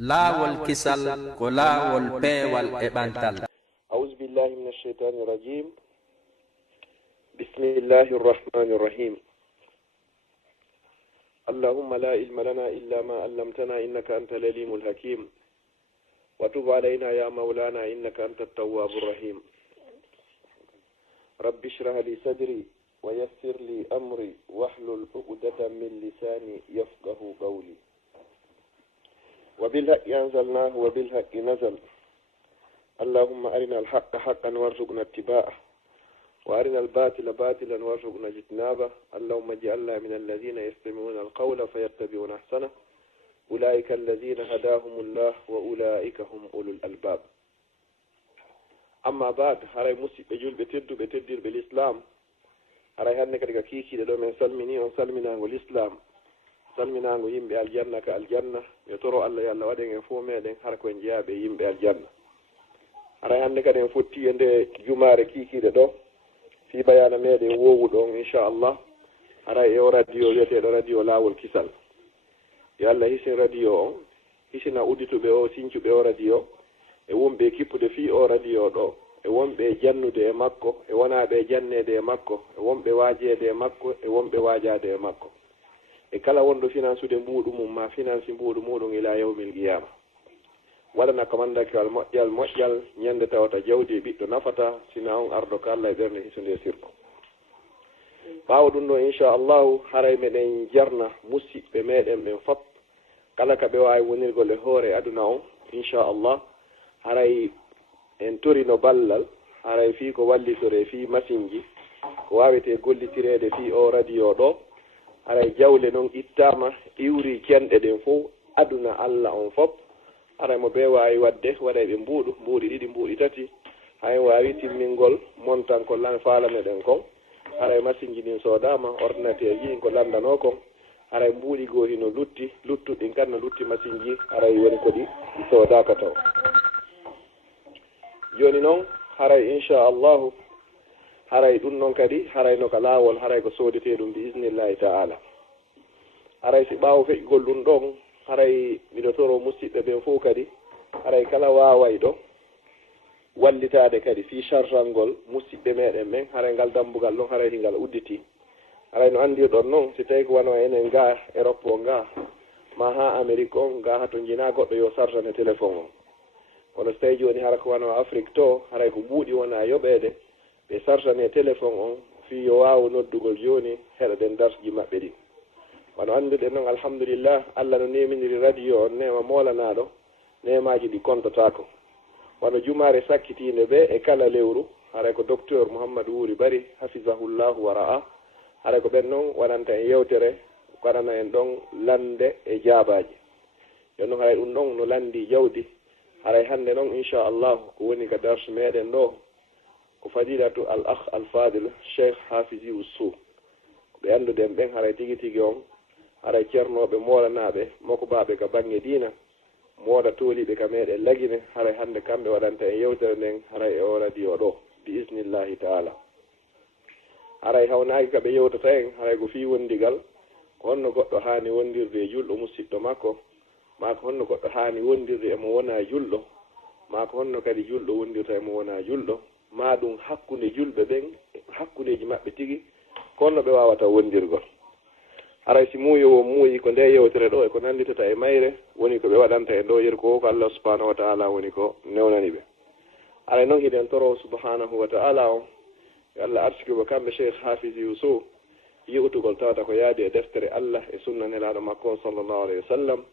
laawol kisal ko laawol peewal e ɓantal. أعوذ بالله من الشيطان الرجيم. بسم الله الرحمن الرحيم. اللهم لا علم لنا إلا ما علمتنا إنك أنت العليم الحكيم وتب علينا يا مولانا إنك أنت التواب الرحيم. رب اشرح لي صدري ويسر لي أمري واحلل عقدة من لساني يفقه قولي. وبالحق أنزلناه وبالحق نزل. اللهم أرنا الحق حقا وارزقنا اتباعه وأرنا الباطل باطلا وارزقنا اجتنابه. اللهم اجعلنا من الذين يستمعون القول فيتبعون أحسنه. أولئك الذين هداهم الله وأولئك هم أولو الألباب. أما بعد هراي مسي بجول بتدير بالإسلام. هراي هنك كيكي لو من سلمني وسلمنا والإسلام سلمنا ويمبي الجنة كالجنة يترى الله يلا ودين فومي دين هركون جابي يمبي الجنة. هراي هنك دين فوتي عند جمعة كيكي دو في بيان ميدي وودون إن شاء الله. هراي يو راديو يتي راديو لاول كيسال yalla hisin radio on hisina udituɓe o sincuɓe o radio e wonɓe kippude fi o radio ɗo e wonɓe jannude e makko e wonaɓe jannede e makko e wonɓe waajede e makko e wonɓe waajade e makko e kala wonɗo finance ude mbuɗu mum ma finance mbuɗu muɗum ila yawmil qiyama waɗana kamandakal moƴƴal ñande tawata jawdi ɓiɗɗo nafata sina on ardo ko Allah e ɓernde hisude sirko ɓawo ɗum ɗo inchallahu haray meɗen jarna musidɓe meɗen ɓen fop kala ka ɓe wawi wonirgol e hoore aduna on inchallah haray en torino ballal haray fi ko wallitore fi machine ji ko wawete gollitirede fi o radio ɗo haray jawle noon ittama iwri cenɗe ɗen fof aduna Allah on fop haray mo ɓe wawi wadde waɗay ɓe mbuuɗi ɗiɗi mbuuɗi tati hay wawi timmingol montan ko lan faalameɗen kon haray machine ji ɗin sodama ordinateur ji ko landano kon haray mbuuɗi gooti no luttuɗin kan no lutti machine ji haray woni ko ɗi sodaka taw joni noon haray inchallahu haray ɗum noon kadi haray no ko laawol haray ko sodete ɗum bi isnillahi taala haray si ɓaawo feƴgol ɗum ɗon haray miɗo toro musidɓe ɓen fof kadi haray kala waaway ɗo wallitade kadi fi chargangol musidɓe meɗen ɓen haray ngal dambugal ɗon haray ngal udditi haray no andirɗon noon si tawi ko wano enen ga Europe o ga ma ha Amérique on ga ha to jina goɗɗo yo chargane téléphone on kono so tawi joni hara ko wano Afrique to haray ko ɓuuɗi wona yoɓede ɓe chargane téléphone on fi yo wawa noddugol joni heɗoɗen darsji maɓɓe ɗi wano andirɗen noon alhamdulillah Allah no neminiri radio on nema molanaɗo nemaji ɗi kontatako wano jumare sakkitinde ɓe e kala lewru haray ko docteur Mouhamadou Wuri Bari hafisahullahu wa ra'a haray ko ɓen noon waɗanta en yewtere waɗana en ɗon lande e jaabaji yon noon haray ɗum ɗon no landi jawdi haray hande noon inchallahu ko woni ka dars meɗen ɗo ko fadilatu al akh al fadil cheikh hafisi ussou ɓe anduɗen ɓen haray tigui tigui on haray ceernoɓe molanaɓe mokobaɓe ka banggue dina mooda tooliɓe ka meɗen lagine haray hande kamɓe waɗanta en yewtere nden haray e o radio ɗo bi isnillahi taala haray hawnaki kaɓe yewtata en haray ko fi wondigal ko honno goɗɗo hani wondirde e julɗo musidɗo makko ma ko honno goɗɗo hani wondirde emo wona julɗo ma ko honno kadi julɗo wondirta emo wona julɗo ma ɗum hakkude julɓe ɓen hakkudeji maɓɓe tigui ko honno ɓe wawata wondirgol haray si muuyowo muuyi ko nde yewtere ɗo e ko nanditata e mayre woni ko ɓe waɗanta e ɗo yeru ko Allah subhanahu wa ta'ala woni ko newnani ɓe haray noon hiɗen toro subhanahu wa ta'ala on yo Allah arsikiɓe kamɓe cheikh hafisi Yusuf yi'utugol tawata ko yaadi e deftere Allah e sunna nelaɗo makko sallllahu alayhi wa sallam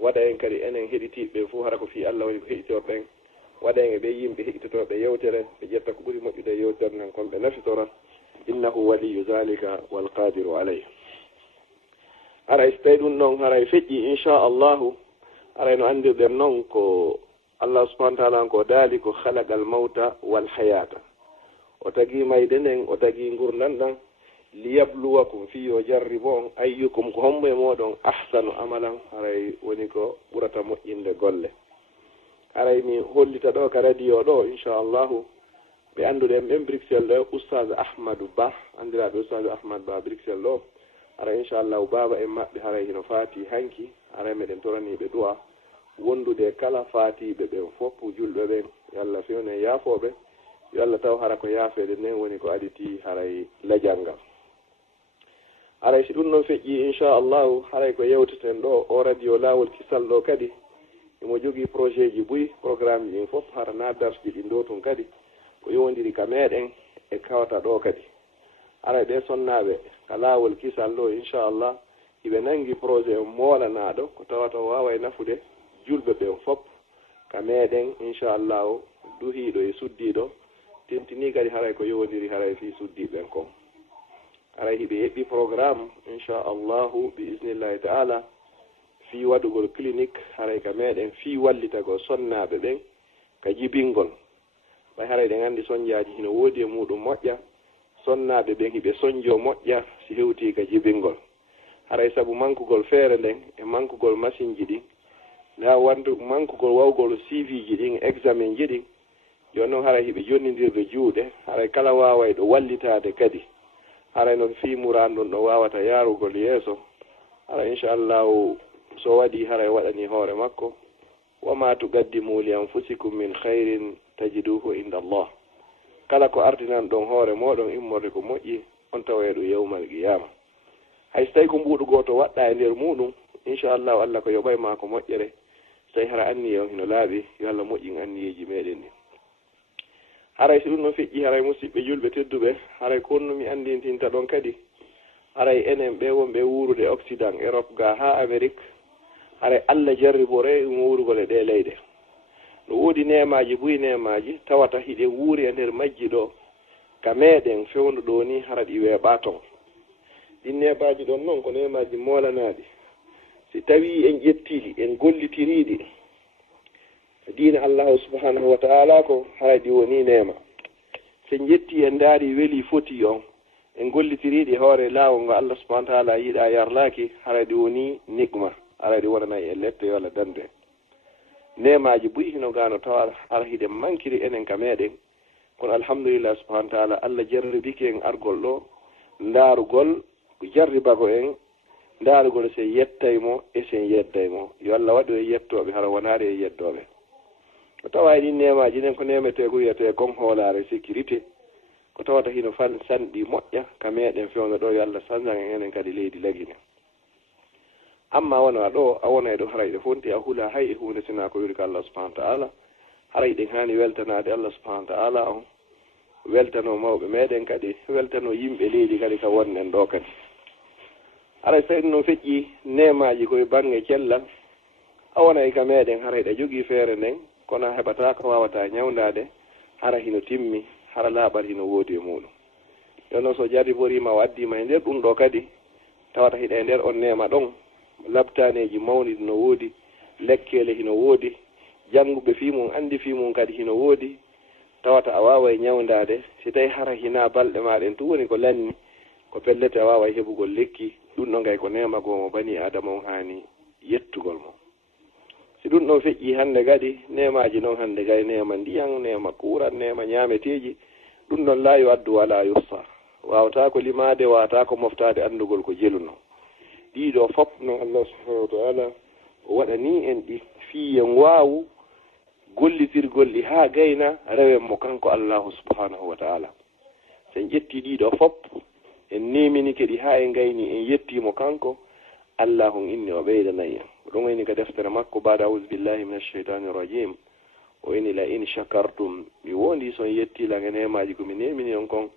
waɗa en kadi enen heɗitiɓe fof hara ko fi Allah woni ko heɗitoɓen waɗa en e ɓe yimɓe heɗitotoɓe yewtere ɓe ƴetta ko ɓuuri moƴƴude yewtere nden kon ɓe nafitora innahu waliyu zalika wal qadiru alayh haray so tawi ɗum noon haray feƴƴi inchallahu haray no andirɗen noon ko Allah subahana taala ko daali ko halagal mawta wal hayata o tagi mayde nden o tagi gurdan ɗan liyabluwakum fi yo jarribo on ayyukum ko hombo e moɗon ahsanu amalan haray woni ko ɓurata moƴƴinde golle haray mi hollita ɗo ka radio ɗo inchallahu ɓe anduɗen ɓen Bruxelles ɗo oustage Ahmadou Ba andiraɓe oustage Ahmadou Ba Bruxelles ɗo hara inchallahu baba en maɓɓe haray hino faati hanki haray meɗen toraniɓe du'a wondude yewtude kala faatiɓe ɓen fof julɓe ɓen yo Allah fewne yaafoɓe yo Allah taw hara ko yaafede nden woni ko aditi haray lajangal. haray si ɗum noon feƴƴi inchallahu haray ko yewteten ɗo o radio laawol kisal ɗo kadi imo jogii projet ji ɓuyi programme ji ɗin fof hara na darsuji ɗi ɗo tun kadi ko yowndiri ka meɗen e kawata ɗo kadi haray ɓe sonnaɓe ka laawol kisal ɗo inchallah hiɓe nangi projet o moolanaɗo ko tawata o wawa e nafude julɓe ɓen fof ka meɗen inchallahu duhiɗo e suddiɗo tentini kadi haray ko yowndiri haray fi suddiɓen kon haray hiɓe heɓɓi programme inchallahu bi isnillahi taala fi waɗugol clinique haray ka meɗen fi wallitago sonnaɓe ɓen ka jibingol ɓay haray ɗen andi soñjaji hino woodi e muɗum moƴƴa sonnaɓe ɓen hiɓe soñjo moƴƴa si hewti ka jibingol haray saabu mankugol feere nden e mankugol machine ji ɗin nda wandu mankugol wawgol CV ji ɗin examen ji ɗin joni noon haray hiɓe jonnidirde juuɗe haray kala wawa e ɗo wallitade kadi haray noon fimuran ɗum ɗo wawata yarugol yeeso haray inchallahu so waɗi haray waɗani hoore makko wama tugaddimu li anfusikum min khairin tajiduhu inda Allah kala ko ardinan ɗon hoore moɗon immorde ko moƴƴi on taweɗo yawmal qiyama hay so tawi ko mbuɗu goto waɗɗa e nder muɗum inchallahu Allah ko yoɓay ma ko moƴƴere so tawi hara anniye on hino laaɓi yo Allah moƴƴin anniyeji meɗen ni haray so ɗum noon feƴƴi haray musidɓe julɓe tedduɓe haray konno mi andintinta ɗon kadi haray enen ɓe wonɓe wuurude Occident Europe ga ha Amérique haray Allah jarribore ɗum wuurugol e ɗe leyɗe no woodi nemaji ɓuyi nemaji tawata hiɗe wuuri e nder majji ɗo ka meɗen fewndu ɗo ni hara ɗi weeɓa ton ɗin nemaji ɗon noon ko nemaji molanaɗi si tawi en ƴettiɗi en gollitiriɗi diina allahu subhanahu wa ta'ala ko haray ɗi woni nema sen jetti en daari weeli foti on en gollitiriɗi hoore laawol ngo Allah subhanahu wa ta'ala yiɗa yarlaki haray ɗi woni nigma haray ɗi wonanayi e lette yo Allah dande nemaji ɓuyi hino gano tawa hara hiɗen mankiri enen ka meɗen kono alhamdulillah subhanahu wa ta'ala Allah jarribiki en argol ɗo ndaarugol jarribago en ndaarugol sen yettaymo e sen yeddaymo yo Allah waɗu e yettoɓe hara wonaade e yeddoɓe ko tawa ɗin nemaji nen ko nemete ko wiyete kon hoolare sécurité ko tawata hino sanɗi moƴƴa ka meɗen fewno ɗo yo Allah sanjan en enen kadi leydi lagine amma wona ɗo a wona e ɗo haray ɗo fonti a hula hay e hunde sina ko wiri ko Allah subhanahu wa ta'ala haray ɗen hani weltanade Allah subhanahu wa ta'ala on weltano mawɓe meɗen kadi weltano yimɓe leydi kadi ka wonnen ɗo kadi haray so ɗum no feƴƴi nemaji koye bange cellal a wona e ka meɗen haray ɗa jogii feere nden kono a heɓata ko wawata ñawdade hara hino timmi hara laaɓat hino woodi e muɗum yo noon so jarriborima o addima e nder ɗum ɗo kadi tawata hiɗa e nder on nema ɗon labtaneji mawniɗi no woodi lekkele hino woodi jannguɓe fimum andi fimum kadi hino woodi tawata a wawa e ñawdade si tawi hara hina balɗe maɗen tu woni ko lanni ko pellete a wawa e heɓugol lekki ɗum ɗo gay ko nemagomo bani adama on hani yettugol mo si ɗum ɗon feƴƴi hande kadi nemaji noon hande gay nema ndiyan nema kuran nema ñameteji ɗum ɗon la yo addu wala yussa wawata ko limade wawata ko moftade andugol ko jeluno ɗiɗo fop noon Allah subhanahu wa ta'ala o waɗani en ɗi fiyen wawu gollitirgol ɗi ha gayna rewen mo kanko Allahu subhanahu wa ta'ala sen ƴetti ɗiɗo fop en neminike ɗi ha en gayni en yettimo kanko Allahun inni o ɓeydanayi en ɗum woni ka deftere makko bada auzu billahi min alcheytani rajim o ini la in shakartum mi wondi son yettilan en hemaji komi nemini on kon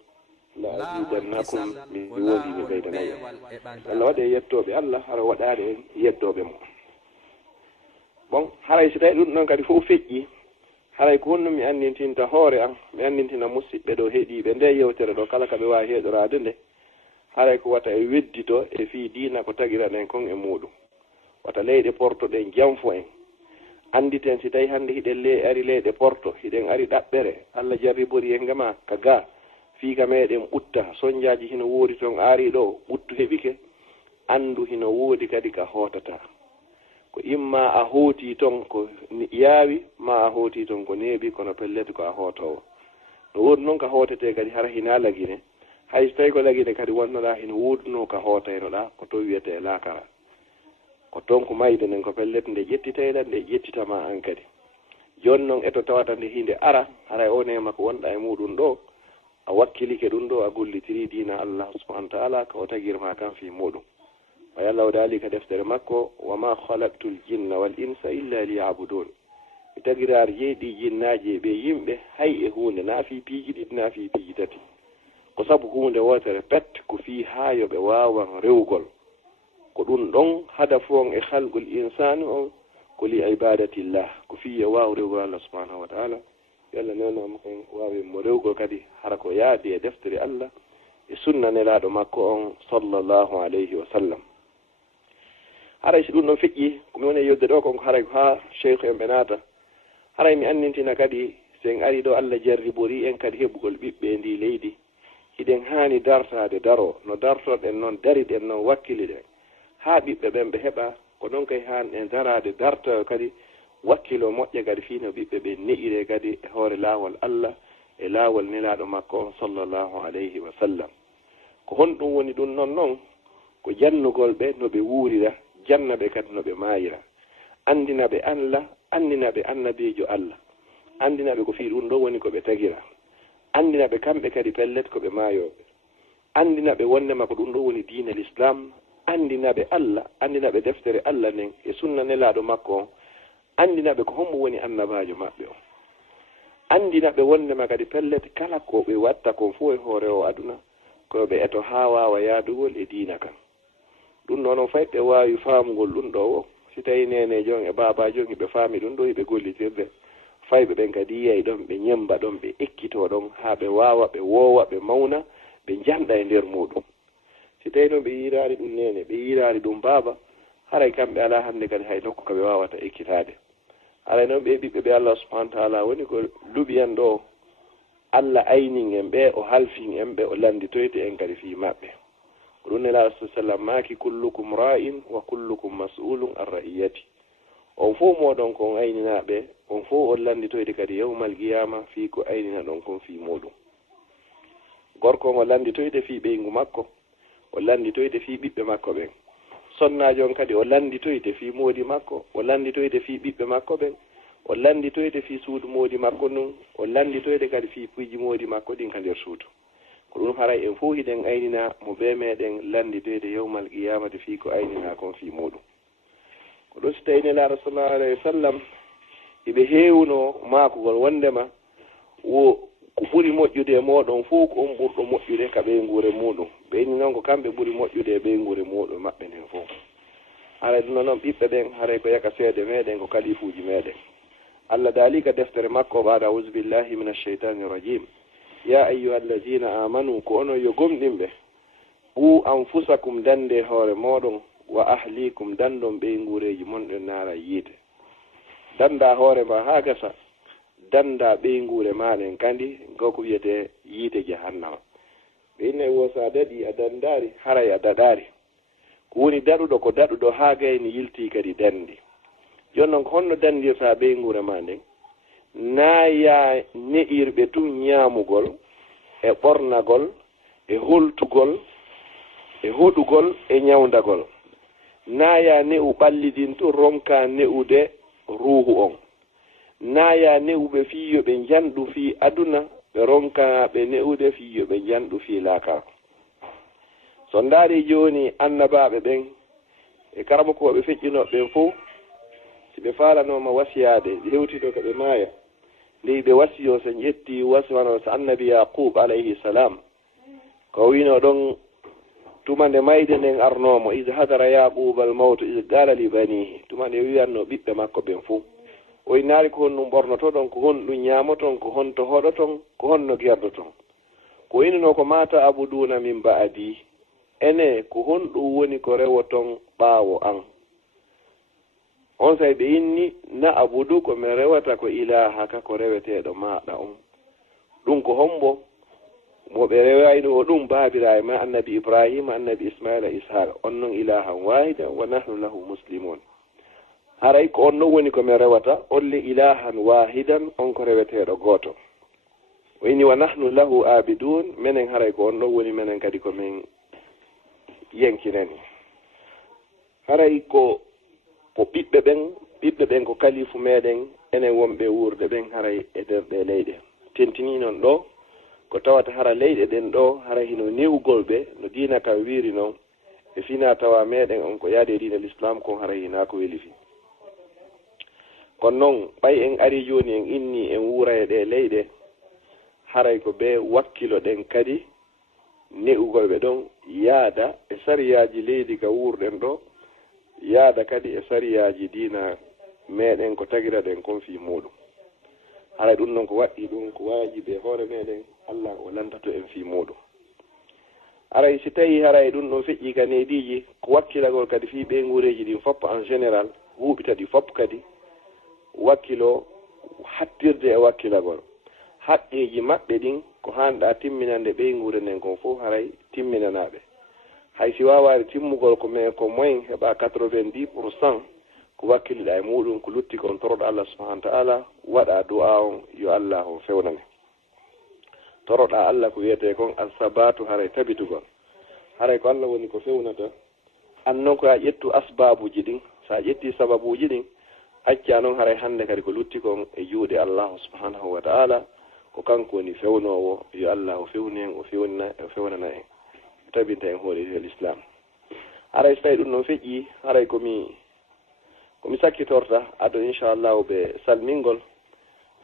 la azidannakum mi wondi mi ɓeydanayi en Allah waɗe yettoɓe Allah hara waɗade en yeddoɓe mo bon haray so tawi ɗum ɗon kadi fof feƴƴi haray ko honno mi andintinta hoore an mi andintina musidɓe ɗo heeɗiɓe nde yewtere ɗo kala kaɓe wawi heɗorade nde haray ko wata e weddito e fi diina ko tagiraɗen kon e muɗum wata leyɗe porto ɗen janfo en anditen si tawi hande hiɗen ari leyɗe porto hiɗen ari ɗaɓɓere Allah jarribori en gama ka ga fiika meɗen ɓutta soñjaji hino woodi toon aari ɗo ɓuttu heɓike andu hino woodi kadi ka hootata ko imma a hooti toon ko yaawi ma a hooti toon ko neeɓi kono pellete ko a hootowo no woodi noon ka hootete kadi hara hina lagine hay so tawi ko lagine kadi wonnoɗa hino woodno ka hootaynoɗa ko to wiyete laakara ko tonku mayde nden ko pellet nde ƴettitayɗa nde ƴettitama an kadi joni noon eto tawata nde hinde ara haray o nema ko wonɗa e muɗum ɗo a wakkilike ɗum ɗo a gollitiri dina Allah subhanahu wa ta'ala ko o tagirma kan fi muɗum wa yalla o dalika deftere makko wa ma khalaqtul jinna wal insa illa liya'budun mi tagirar jeyɗi jinnaji ɓe yimɓe hay e hunde na fi piiji ɗiɗi na fi piiji tati ko sabu hunde wotere pet ko fi haayoɓe wawan rewgol ko ɗum ɗon hadafu on e halqul insani on ko li ibadatillah ko fi yo waw rewgol Allah subhanahu wa ta'ala yalla nenoma kon wawi mo rewgol kadi hara ko yaadi e deftere Allah e sunna nelaɗo makko on sallallahu alayhi wa sallam haray so ɗum ɗon feƴƴi komi woni yodde ɗo kon ko haray ha cheikh en ɓe naata haray mi annintina kadi sen ari ɗo Allah jarribori en kadi heɓugol ɓiɓɓe ndi leydi hiɗen hani dartade daro no dartoɗen noon dariɗen noon wakkiliɗen ha ɓiɓɓe ɓen ɓe heɓa ko ɗon kay han en darade darta kadi wakkilo moƴƴa kadi fino ɓiɓɓe ɓe ne'ire kadi e hoore laawol Allah e laawol nelaɗo makko on sallallahu alayhi wa sallam ko honɗum woni ɗum noon ko jannugol ɓe no ɓe wuurira janna ɓe kadi no ɓe maayira andina ɓe Allah andina ɓe annabijo Allah andina ɓe ko fi ɗum ɗo woni ko ɓe tagira andina ɓe kamɓe kadi pellet ko ɓe maayoɓe andina ɓe wondema ko ɗum ɗo woni diina l'islam andina ɓe Allah andina ɓe deftere Allah nden e sunna nelaɗo makko on andina ɓe ko hommo woni annabajo maɓɓe o andina ɓe wondema kadi pellet kala ko ɓe watta kon fo e hoore o aduna ko ɓe eto ha wawa yaadugol e diina kan ɗum ɗo noon fay ɓe wawi faamugol ɗum ɗo o si tawi nene jon e babajon hiɓe faami ɗum ɗo hiɓe gollitirde fayɓe ɓen kadi yiyay ɗon ɓe ñemba ɗon ɓe ekkito ɗon ha ɓe wawa ɓe woowa ɓe mawna ɓe janɗa e nder muɗum si tawi noon ɓe yirari ɗum nene ɓe yirari ɗum baaba haray kamɓe ala hande kadi hay nokku kaɓe wawata ekkitade haray noon ɓe ɓiɓɓe ɓe Allah subhanahu wa ta'ala woni ko luɓi en ɗo Allah aynin en ɓe o halfin en ɓe o landitoyte en kadi fi maɓɓe ko ɗum nela sallam maki kullukum ra'in wa kullukum mas'ulun an ra'iyati on fo moɗon kon ayninaɓe on fo on landitoyde kadi yawmal qiyama fi ko aynina ɗon kon fi muɗum gorko on o landitoyde fi ɓeygu makko o landitoyde fi ɓiɓɓe makko ɓen sonnajo on kadi o landitoyde fi moodi makko o landitoyde fi ɓiɓɓe makko ɓen o landitoyde fi suudu moodi makko nun o landitoyde kadi fi puiji moodi makko ɗin ka nder suudu ko ɗum haray en fof hiɗen aynina mo ɓe meɗen landitoyde yawmal qiyamati fi ko aynina kon fi muɗum ko ɗum so tawi nelaɗo sallallahu alayhi wa sallam eɓe heewno makugol wondema wo ko ɓuri moƴƴude e moɗon fof ko on ɓurɗo moƴƴude ka ɓeygure muɗum ɓeyni noon ko kamɓe ɓuri moƴƴude e ɓeygure muɗum maɓɓe nden fof haray ɗum noon ɓiɓɓe ɓen haray ko yaka seede meɗen ko kalifuji meɗen Allah daalika deftere makko ɓaɗa auzu billahi min alcheytani rajim ya ayyuha allazina amanu ko onon yo gomɗinɓe anfusakum dande hoore moɗon wa ahlikum dandon ɓeygureji monɗen naara yiide danda hoore ma ha gasa danda ɓeygure maɗen kandi gawko wiyete yiide jahannama ɓeyne wosa daɗi a dandari haray a daɗari ko woni daɗuɗo ko daɗuɗo ha gayni yilti kadi dandi joni noon ko honno dandirta ɓeygure ma nden naya ne'irɓe tun ñamugol e ɓornagol e holtugol e hoɗugol e ñawdagol naya ne'u ɓallidin tun ronka ne'ude ruuhu on naya ne'uɓe fiyo ɓe janɗu fi aduna ɓe ronka ɓe ne'ude fiyo ɓe janɗu fi laakar so ndaari joni annabaɓe ɓen e karamokoɓe feƴƴinoɓe ɓen fof si ɓe falanoma wasiyade hewtito ko ɓe maaya nde ɓe wasiyo so ƴetti wasiwano so annabi yaqub alayhi salam ko wino ɗon tumande mayde nden arnomo is hadara yaquba al mawtu is qala li banihi tumande wiyanno ɓiɓɓe makko ɓen fof o naari ko honɗum ɓornoto ɗon ko honɗum ñamoton ko honto hoɗoton ko honno gerdoton ko inino ko mata abuduna min ba'adi ene ko honɗum woni ko rewoton ɓaawo an on say ɓe inni na abudu ko mi rewata ko ilaha ka ko reweteɗo maɗa on ɗum ko hombo moɓe rewayno o ɗum baabira e ma annabi ibrahima annabi ismaila ishaqa on noon ilahan wahida wa nahnu lahu muslimun haray ko on noon woni ko mi rewata olle ilahan wahidan on ko reweteɗo goto o inni wa nahnu lahu abidun menen haray ko on ɗon woni menen kadi komin yenkinani haray ko ko ɓiɓɓe ɓen ko kalifu meɗen enen wonɓe wurde ɓen haray e nder ɗe leyɗe tentini noon ɗo ko tawata hara leyɗe ɗen ɗo hara hino newugol ɓe no diina ka wiri noon e fina tawa meɗen on ko yaade diina l'islam kon hara hina ko welifi kono noon ɓay en ari joni en inni en wuura e ɗe leyɗe haray ko ɓe wakkilo ɗen kadi ne'ugol ɓe ɗon yaada e sariyaji leydi ka wuurɗen ɗo yaada kadi e sariyaji diina meɗen ko tagira ɗen kon fi muɗum haray ɗum noon ko waɗɗi ɗum ko waajibe hoore meɗen Allah o lantato en fi muɗum aray si tawi haray ɗum ɗon feƴƴi ka nediji ko wakkilagol kadi fi ɓe nguureji ɗin fopp en général huuɓita ɗi fopp kadi wakkilo hattirde e wakkilagol haqqeji maɓɓe ɗin ko hanɗa timminande ɓe nguure nden kon fof haray timminanaɓe hay si wawade timmugol ko mais ko moyen heɓa 90% ko wakkiliɗa e muɗum ko lutti kon toroɗo Allah subhanahu wa ta'ala waɗa du'a on yo Allah o fewnane toroɗa Allah ko wiyete kon al-sabatu haray tabitugol haray ko Allah woni ko fewnata annon ko a ƴettu asbabuji ɗin sa ƴetti sababuji ɗin acca noon haray hande kadi ko lutti kon e juuɗe Allah subhanahu wa ta'ala ko kanko woni fewnowo yo Allah o fewni en o fewnana en tabinta en hoore l'islam haray so tawi ɗum noon feƴƴi haray komi sakkitorta ado inchallah ɓe salmingol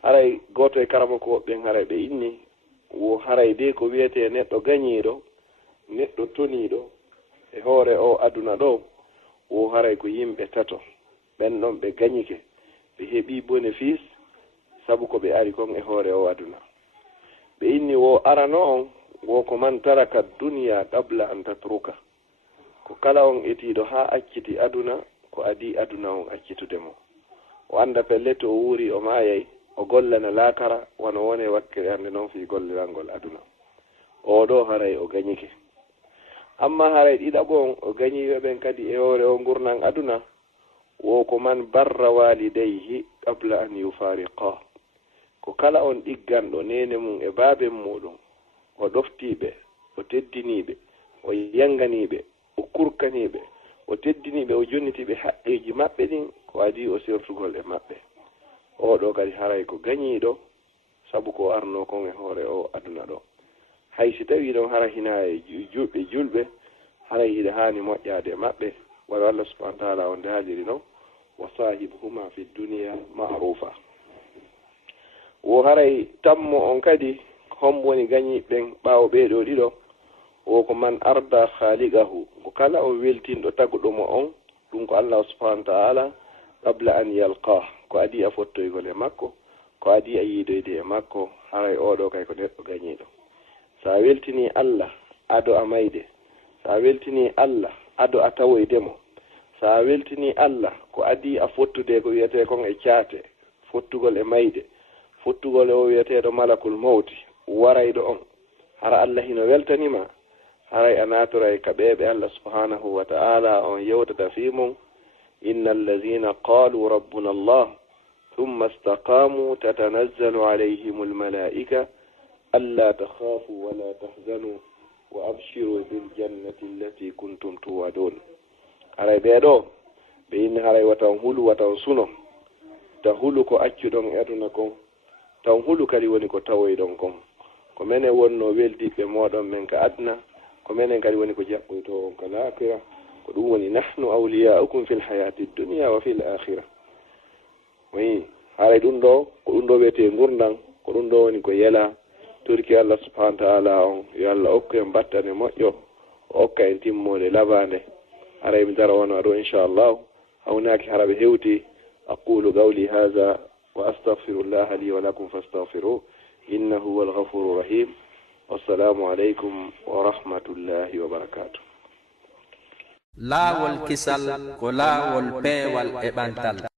haray goto e karama ko ɓen haray ɓe inni wo haray de ko wiyete neɗɗo gañiɗo neɗɗo toniɗo e hoore o aduna ɗo wo haray ko yimɓe tato ɓen ɗon ɓe gañike ɓe heeɓi bénéfice sabu ko ɓe ari kon e hoore o aduna ɓe inni wo arano on wo ko man taraka duniya qabla an tatruka ko kala on etiɗo ha acciti aduna ko adi aduna on accitudemo o anda pelle to o wuuri o mayay o gollana laakara wono wone wakkere hande noon fi gollirangol aduna oɗo haray o gañike amma haray ɗiɗaɓo on o gañiɓe ɓen kadi e hoore o gurnan aduna wo ko man barra walidayhi qabla an yufariqa ko kala on ɗigganɗo nene mum e baaben muɗum o ɗoftiɓe o teddiniɓe o yanganiɓe o kurkaniɓe o teddiniɓe o jonnitiɓe haqqeji maɓɓe ɗin ko adi o sertugol e maɓɓe oɗo kadi haray ko gañiɗo sabu ko arno kon e hoore o aduna ɗo hay si tawi ɗon hara hina e julɓe haray hiɗa hani moƴƴade e maɓɓe waɗo Allah subhanahu wa ta'ala on daaliri noon wa sahibuhuma fi dunia ma'rufa wo haray tammo on kadi hom woni gañiɓen ɓaawo ɓeeɗo ɗiɗo o ko man arda khaliqahu ko kala o weltinɗo taguɗomo on ɗum ko Allah subhanahu wa ta'ala qabla an yalqah ko adi a fottoygol e makko ko adi a yiidoyde e makko haray oɗo kay ko neɗɗo gañiɗo sa weltini Allah ado a mayde sa weltini Allah ado a tawoydemo sa weltini Allah ko adi a fottude ko wiyete kon e caate fottugol e mayde fottugol e o wiyeteɗo malakul mawti warayɗo on hara Allah hino weltanima haray a natoray ka ɓeɓe Allah subhanahu wa ta'ala on yewtata fi mum inna allazina qalu rabbuna Allah thumma istaqamu tatanazzalu alayhim almalaika alla takhafu wa la tahzanu wa abshiru bil jannati allati kuntum tuwadun haray ɓeɗo ɓe inni haray watan hulu watan suno ta hulu ko accuɗon aduna kon taw hulu kadi woni ko tawoyɗon kon ko menen wonno weldiɓe moɗon men ka adna ko menen kadi woni ko jaɓɓoyto on ka lakira ko ɗum woni nahnu awliya'ukum fil hayati dunya wa fil akhirah oui haray ɗum ɗo ko ɗum ɗo wiyete gurdan ko ɗum ɗo woni ko yela turki Allah subhanahu wa ta'ala on yo Allah okku en battane moƴƴo o okka en timmode labande haray mi dara wono ɗo inchallah hawnaki haraɓe hewti aqulu qawli hadha wa astaghfirullah li wa lakum fastaghfiruhu innahu huwal ghafurur rahim wassalamu aleykum wa rahmatullahi wa barakatuh laawol kisal ko laawol peewal e ɓantal